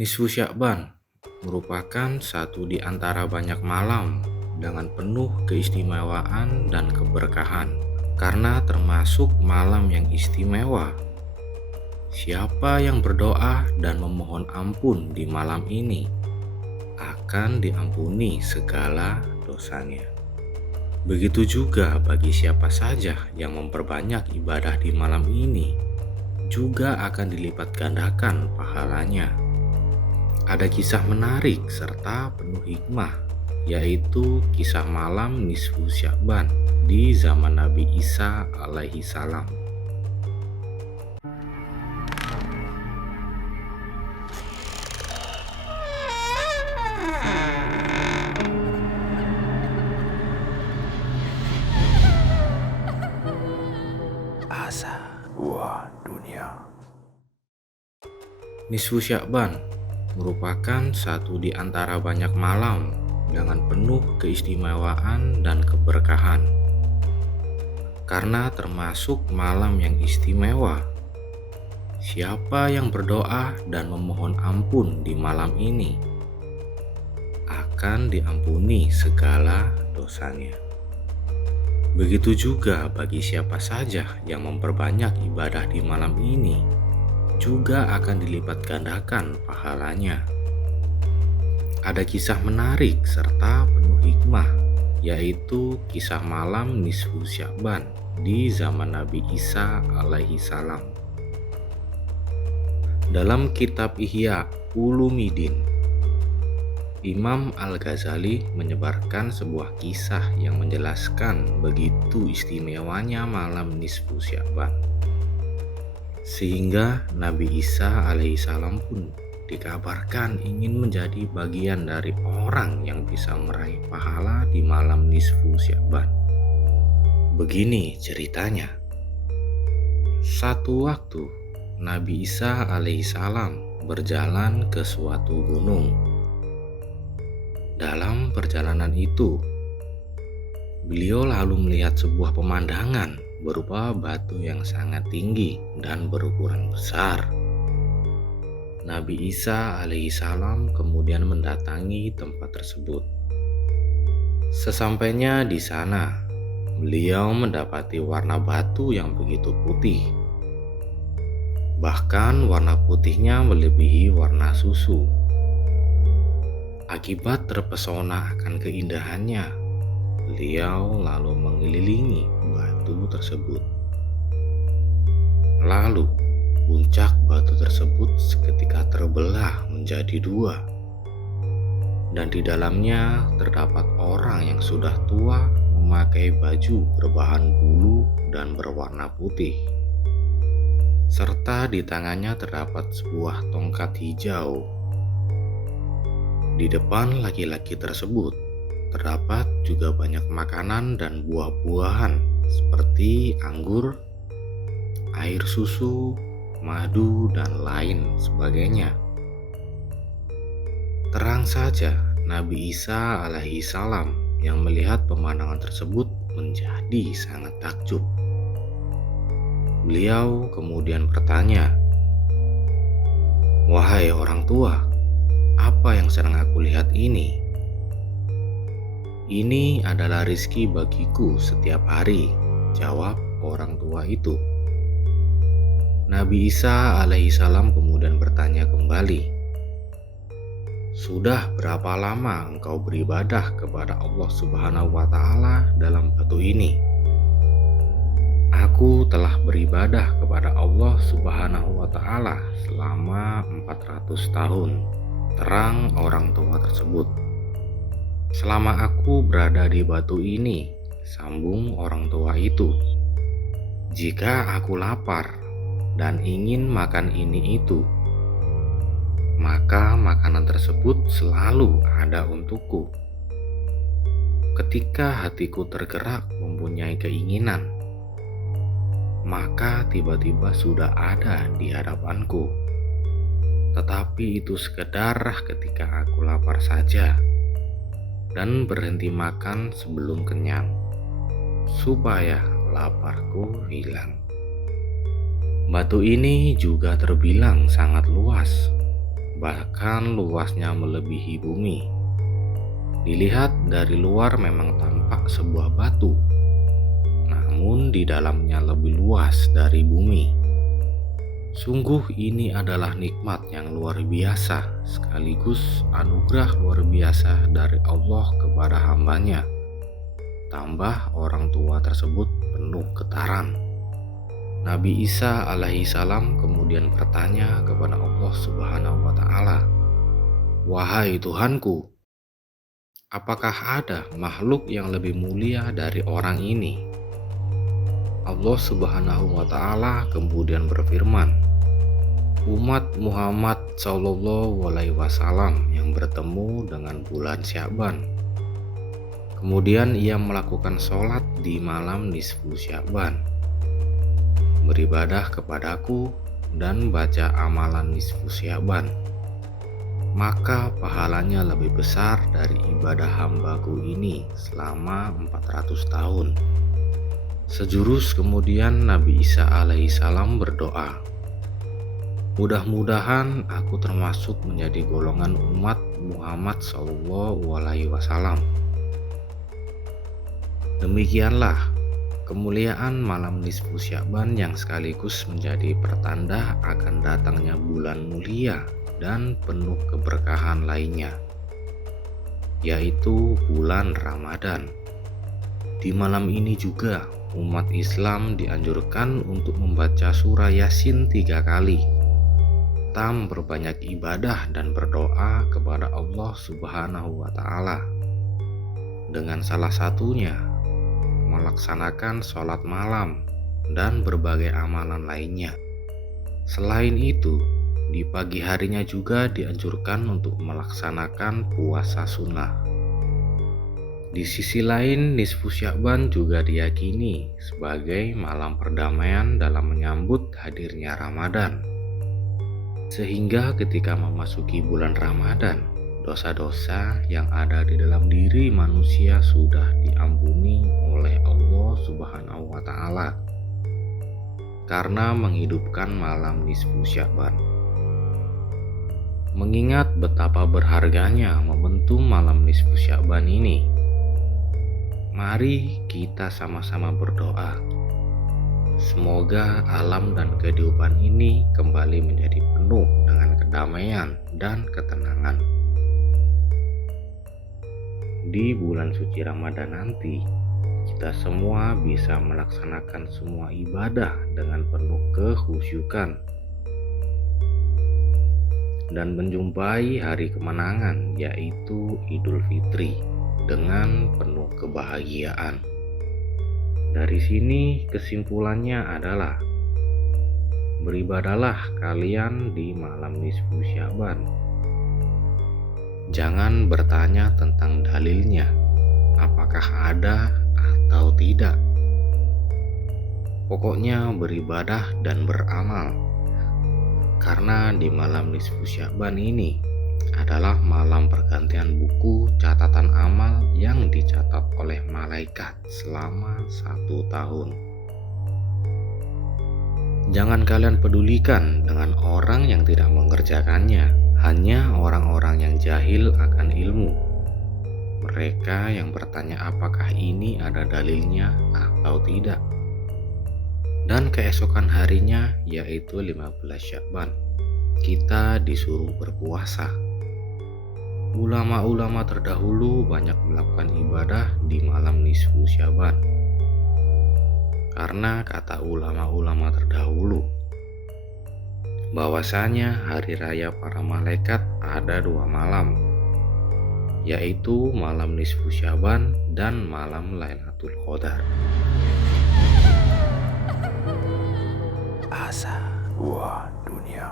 Nisfu Sya'ban merupakan satu di antara banyak malam dengan penuh keistimewaan dan keberkahan. Karena termasuk malam yang istimewa, siapa yang berdoa dan memohon ampun di malam ini akan diampuni segala dosanya. Begitu juga bagi siapa saja yang memperbanyak ibadah di malam ini, juga akan dilipat gandakan pahalanya. Ada kisah menarik serta penuh hikmah, yaitu kisah malam Nisfu Sya'ban di zaman Nabi Isa alaihi salam. Asa dua dunia. Nisfu Sya'ban merupakan satu di antara banyak malam dengan penuh keistimewaan dan keberkahan. Karena termasuk malam yang istimewa, siapa yang berdoa dan memohon ampun di malam ini akan diampuni segala dosanya. Begitu juga bagi siapa saja yang memperbanyak ibadah di malam ini, juga akan dilipat gandakan pahalanya. Ada kisah menarik serta penuh hikmah, yaitu kisah malam Nisfu Sya'ban di zaman Nabi Isa alaihi salam. Dalam kitab Ihya Ulumuddin, Imam Al-Ghazali menyebarkan sebuah kisah yang menjelaskan begitu istimewanya malam Nisfu Sya'ban, sehingga Nabi Isa alaihissalam pun dikabarkan ingin menjadi bagian dari orang yang bisa meraih pahala di malam Nisfu Sya'ban. Begini ceritanya. Satu waktu Nabi Isa alaihissalam berjalan ke suatu gunung. Dalam perjalanan itu, beliau lalu melihat sebuah pemandangan berupa batu yang sangat tinggi dan berukuran besar. Nabi Isa alaihissalam kemudian mendatangi tempat tersebut. Sesampainya di sana, beliau mendapati warna batu yang begitu putih. Bahkan warna putihnya melebihi warna susu. Akibat terpesona akan keindahannya, beliau lalu mengelilingi batu tersebut. Lalu, puncak batu tersebut seketika terbelah menjadi dua, dan di dalamnya terdapat orang yang sudah tua memakai baju berbahan bulu dan berwarna putih, serta di tangannya terdapat sebuah tongkat hijau. Di depan laki-laki tersebut terdapat juga banyak makanan dan buah-buahan seperti anggur, air susu, madu, dan lain sebagainya. Terang saja Nabi Isa alaihi salam yang melihat pemandangan tersebut menjadi sangat takjub. Beliau kemudian bertanya, "Wahai orang tua, apa yang sedang aku lihat ini?" "Ini adalah rizki bagiku setiap hari," jawab orang tua itu. Nabi Isa alaihissalam kemudian bertanya kembali, "Sudah berapa lama engkau beribadah kepada Allah Subhanahu wa Ta'ala dalam batu ini?" "Aku telah beribadah kepada Allah Subhanahu wa Ta'ala selama 400 tahun," terang orang tua tersebut. "Selama aku berada di batu ini," sambung orang tua itu, "jika aku lapar dan ingin makan ini itu, maka makanan tersebut selalu ada untukku. Ketika hatiku tergerak mempunyai keinginan, maka tiba-tiba sudah ada di hadapanku. Tetapi itu sekedar ketika aku lapar saja dan berhenti makan sebelum kenyang, supaya laparku hilang." Batu ini juga terbilang sangat luas, bahkan luasnya melebihi bumi. Dilihat dari luar memang tampak sebuah batu, namun di dalamnya lebih luas dari bumi. Sungguh ini adalah nikmat yang luar biasa, sekaligus anugerah luar biasa dari Allah kepada hambanya. Tambah orang tua tersebut penuh getaran. Nabi Isa alaihi salam kemudian bertanya kepada Allah Subhanahu wa taala, "Wahai Tuhanku, apakah ada makhluk yang lebih mulia dari orang ini?" Allah Subhanahu wa taala kemudian berfirman, "Umat Muhammad Shallallahu alaihi wasallam yang bertemu dengan bulan Sya'ban. Kemudian ia melakukan sholat di malam nisfu Sya'ban, beribadah kepadaku dan baca amalan nisfu Sya'ban, maka pahalanya lebih besar dari ibadah hambaku ini selama 400 tahun. Sejurus kemudian Nabi Isa alaihissalam berdoa, "Mudah-mudahan aku termasuk menjadi golongan umat Muhammad Shallallahu alaihi wasallam." Demikianlah kemuliaan malam nisfu Sya'ban yang sekaligus menjadi pertanda akan datangnya bulan mulia dan penuh keberkahan lainnya, yaitu bulan Ramadan. Di malam ini juga umat Islam dianjurkan untuk membaca surah Yasin 3 kali, serta berbanyak ibadah dan berdoa kepada Allah Subhanahu wa taala. Dengan salah satunya melaksanakan sholat malam dan berbagai amalan lainnya. Selain itu, di pagi harinya juga dianjurkan untuk melaksanakan puasa sunnah. Di sisi lain, nisfu Sya'ban juga diyakini sebagai malam perdamaian dalam menyambut hadirnya Ramadan. Sehingga ketika memasuki bulan Ramadan, dosa-dosa yang ada di dalam diri manusia sudah diampuni oleh Allah Subhanahu wa taala karena menghidupkan malam nisfu Sya'ban. Mengingat betapa berharganya momentum malam nisfu Sya'ban ini, mari kita sama-sama berdoa. Semoga alam dan kehidupan ini kembali menjadi penuh dengan kedamaian dan ketenangan. Di bulan suci Ramadan nanti, kita semua bisa melaksanakan semua ibadah dengan penuh kekhusyukan dan menjumpai hari kemenangan, yaitu Idul Fitri, dengan penuh kebahagiaan. Dari sini kesimpulannya adalah, beribadahlah kalian di malam nisfu Sya'ban. Jangan bertanya tentang dalilnya, apakah ada atau tidak. Pokoknya beribadah dan beramal, karena di malam nisfu Sya'ban ini adalah malam pergantian buku catatan amal yang dicatat oleh malaikat selama 1 tahun. Jangan kalian pedulikan dengan orang yang tidak mengerjakannya, hanya orang-orang yang jahil akan ilmu. Mereka yang bertanya apakah ini ada dalilnya atau tidak. Dan keesokan harinya, yaitu 15 Sya'ban, kita disuruh berpuasa. Ulama-ulama terdahulu banyak melakukan ibadah di malam nisfu Sya'ban. Karena kata ulama-ulama terdahulu, bahwasanya hari raya para malaikat ada 2 malam, yaitu malam nisfu Sya'ban dan malam Lailatul Qadar. Asa. Wah, dunia.